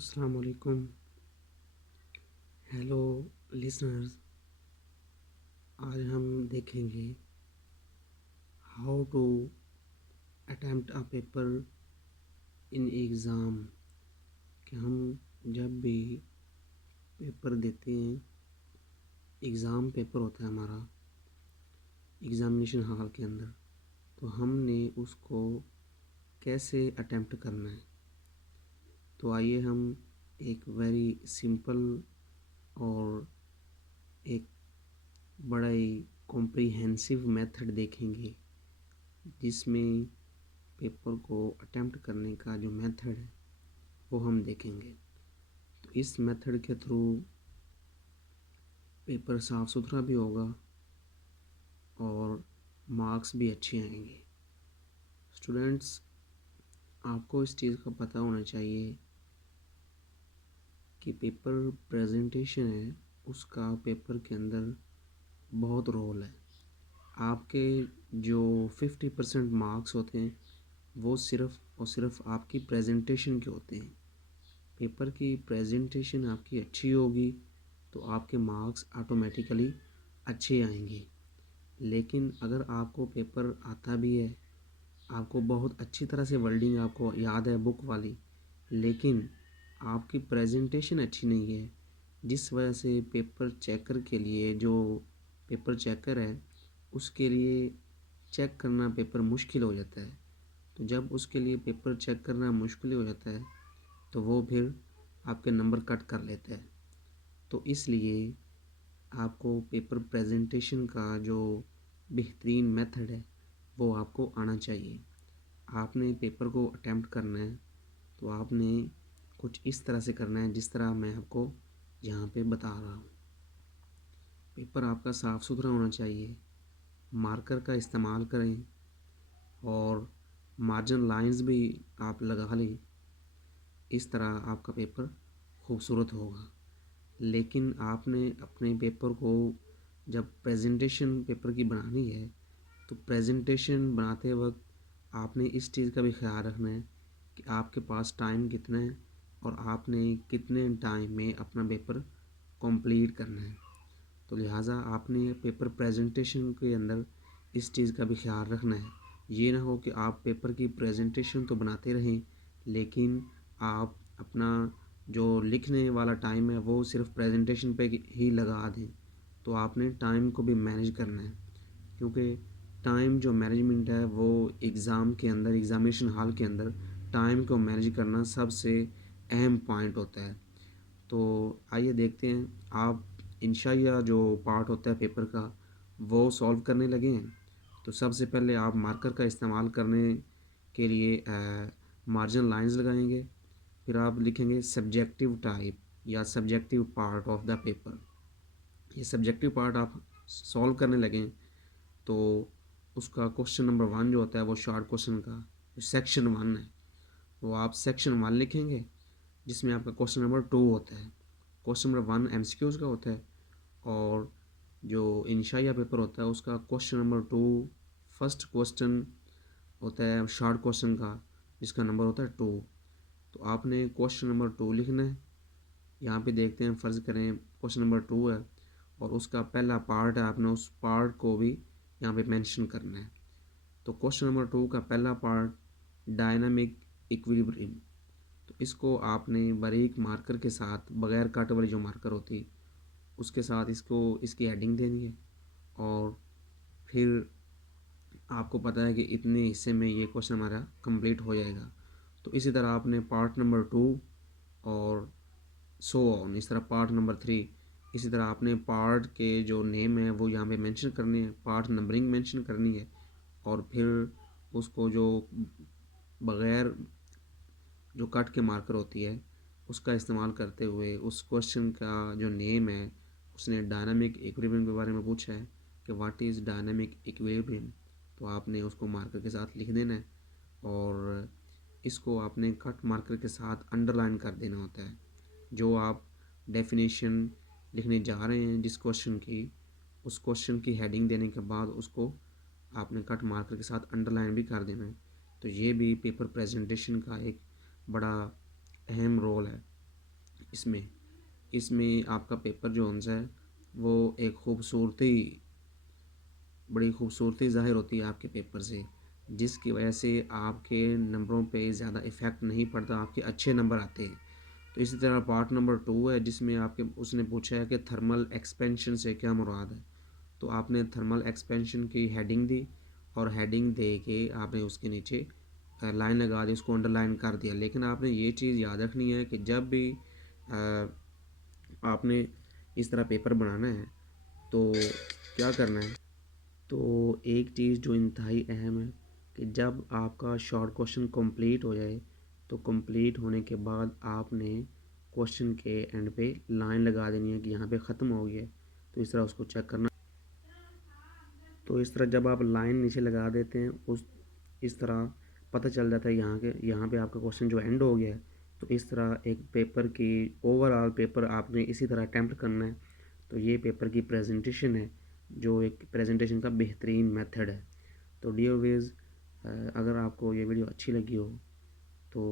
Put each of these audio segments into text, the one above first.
अस्सलाम वालेकुम। Hello listeners. आज हम देखेंगे how to attempt a paper in exam. कि हम जब भी पेपर देते हैं, एग्ज़ाम पेपर होता है हमारा एग्ज़ामिनेशन हॉल के अंदर, तो हमने उसको कैसे अटेम्प्ट करना है। तो आइए हम एक वेरी सिंपल और एक बड़ा ही कॉम्प्रिहेंसिव मेथड देखेंगे, जिसमें पेपर को अटेम्प्ट करने का जो मेथड है वो हम देखेंगे। तो इस मेथड के थ्रू पेपर साफ़ सुथरा भी होगा और मार्क्स भी अच्छे आएंगे। स्टूडेंट्स, आपको इस चीज़ का पता होना चाहिए कि पेपर प्रेजेंटेशन है, उसका पेपर के अंदर बहुत रोल है। आपके जो 50% मार्क्स होते हैं वो सिर्फ़ और सिर्फ आपकी प्रेजेंटेशन के होते हैं। पेपर की प्रेजेंटेशन आपकी अच्छी होगी तो आपके मार्क्स ऑटोमेटिकली अच्छे आएंगे। लेकिन अगर आपको पेपर आता भी है, आपको बहुत अच्छी तरह से वर्डिंग आपको याद है बुक वाली, लेकिन आपकी प्रेजेंटेशन अच्छी नहीं है, जिस वजह से पेपर चेकर के लिए जो पेपर चेकर है उसके लिए चेक करना पेपर मुश्किल हो जाता है। तो जब उसके लिए पेपर चेक करना मुश्किल हो जाता है तो वो फिर आपके नंबर कट कर लेता है। तो इसलिए आपको पेपर प्रेजेंटेशन का जो बेहतरीन मेथड है वो आपको आना चाहिए। आपने पेपर को अटेम्प्ट करना है तो आपने कुछ इस तरह से करना है जिस तरह मैं आपको यहाँ पे बता रहा हूँ। पेपर आपका साफ़ सुथरा होना चाहिए, मार्कर का इस्तेमाल करें और मार्जिन लाइंस भी आप लगा लें। इस तरह आपका पेपर खूबसूरत होगा। लेकिन आपने अपने पेपर को जब प्रेजेंटेशन पेपर की बनानी है तो प्रेजेंटेशन बनाते वक्त आपने इस चीज़ का भी ख्याल रखना है कि आपके पास टाइम कितना है और आपने कितने टाइम में अपना पेपर कंप्लीट करना है। तो लिहाजा आपने पेपर प्रेजेंटेशन के अंदर इस चीज़ का भी ख्याल रखना है। ये ना हो कि आप पेपर की प्रेजेंटेशन तो बनाते रहें लेकिन आप अपना जो लिखने वाला टाइम है वो सिर्फ प्रेजेंटेशन पे ही लगा दें। तो आपने टाइम को भी मैनेज करना है, क्योंकि टाइम जो मैनेजमेंट है वो एग्ज़ाम के अंदर, एग्ज़ामिनेशन हॉल के अंदर टाइम को मैनेज करना सबसे अहम पॉइंट होता है। तो आइए देखते हैं, आप इंशाइया जो पार्ट होता है पेपर का वो सॉल्व करने लगे हैं। तो सबसे पहले आप मार्कर का इस्तेमाल करने के लिए मार्जिन लाइंस लगाएंगे। फिर आप लिखेंगे सब्जेक्टिव टाइप या subjective part of the paper. ये सब्जेक्टिव पार्ट आप सॉल्व करने लगें तो उसका क्वेश्चन नंबर 1 जो होता है वो शॉर्ट क्वेश्चन का जो सेक्शन 1 है वो आप सेक्शन 1 लिखेंगे, जिसमें आपका क्वेश्चन नंबर 2 होता है। क्वेश्चन नंबर 1 एमसीक्यूज़ का होता है और जो इंशाइया पेपर होता है उसका क्वेश्चन नंबर 2 फर्स्ट क्वेश्चन होता है शॉर्ट क्वेश्चन का, जिसका नंबर होता है 2। तो आपने क्वेश्चन नंबर 2 लिखना है। यहाँ पे देखते हैं, फ़र्ज़ करें क्वेश्चन नंबर 2 है और उसका पहला पार्ट है, आपने उस पार्ट को भी यहाँ पे मेंशन करना है। तो क्वेश्चन नंबर 2 का पहला पार्ट डायनामिक इक्विलिब्रियम। तो इसको आपने बारीक मार्कर के साथ, बग़ैर कट वाली जो मार्कर होती है उसके साथ इसको इसकी हेडिंग देनी है और फिर आपको पता है कि इतने हिस्से में ये क्वेश्चन हमारा कंप्लीट हो जाएगा। तो इसी तरह आपने पार्ट नंबर 2 और सो ऑन, इस तरह पार्ट नंबर 3, इसी तरह आपने पार्ट के जो नेम है वो यहाँ पे मेंशन करने हैं, पार्ट नंबरिंग मेंशन करनी है और फिर उसको जो बग़ैर जो कट के मार्कर होती है उसका इस्तेमाल करते हुए उस क्वेश्चन का जो नेम है, उसने डायनामिक इक्विलिब्रियम के बारे में पूछा है कि व्हाट इज़ डायनामिक इक्विलिब्रियम। तो आपने उसको मार्कर के साथ लिख देना है और इसको आपने कट मार्कर के साथ अंडरलाइन कर देना होता है। जो आप डेफिनेशन लिखने जा रहे हैं जिस क्वेश्चन की, उस क्वेश्चन की हेडिंग देने के बाद उसको आपने कट मार्कर के साथ अंडरलाइन भी कर देना है। तो ये भी पेपर प्रेजेंटेशन का एक बड़ा अहम रोल है। इसमें इसमें आपका पेपर जो है वो एक बड़ी खूबसूरती ज़ाहिर होती है आपके पेपर से, जिसकी वजह से आपके नंबरों पे ज़्यादा इफ़ेक्ट नहीं पड़ता, आपके अच्छे नंबर आते हैं। तो इसी तरह पार्ट नंबर 2 है जिसमें आपके उसने पूछा है कि थर्मल एक्सपेंशन से क्या मुराद है। तो आपने थर्मल एक्सपेंशन की हेडिंग दी और हेडिंग दे के आपने उसके नीचे लाइन लगा दी, उसको अंडरलाइन कर दिया। लेकिन आपने ये चीज़ याद रखनी है कि जब भी आपने इस तरह पेपर बनाना है तो क्या करना है, तो एक चीज़ जो इंतहाई अहम है कि जब आपका शॉर्ट क्वेश्चन कंप्लीट हो जाए तो कंप्लीट होने के बाद आपने क्वेश्चन के एंड पे लाइन लगा देनी है कि यहाँ पे ख़त्म हो गया है। तो इस तरह उसको चेक करना। तो इस तरह जब आप लाइन नीचे लगा देते हैं उस इस तरह पता चल जाता है यहाँ पे आपका क्वेश्चन जो एंड हो गया है। तो इस तरह एक पेपर की ओवरऑल पेपर आपने इसी तरह अटैम्प्ट करना है। तो ये पेपर की प्रेजेंटेशन है, जो एक प्रेजेंटेशन का बेहतरीन मेथड है। तो डियर वेज, अगर आपको ये वीडियो अच्छी लगी हो तो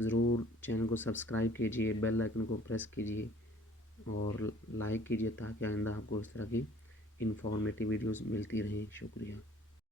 ज़रूर चैनल को सब्सक्राइब कीजिए, बेल आइकन को प्रेस कीजिए और लाइक कीजिए ताकि आइंदा आपको इस तरह की इंफॉर्मेटिव वीडियोस मिलती रहें। शुक्रिया।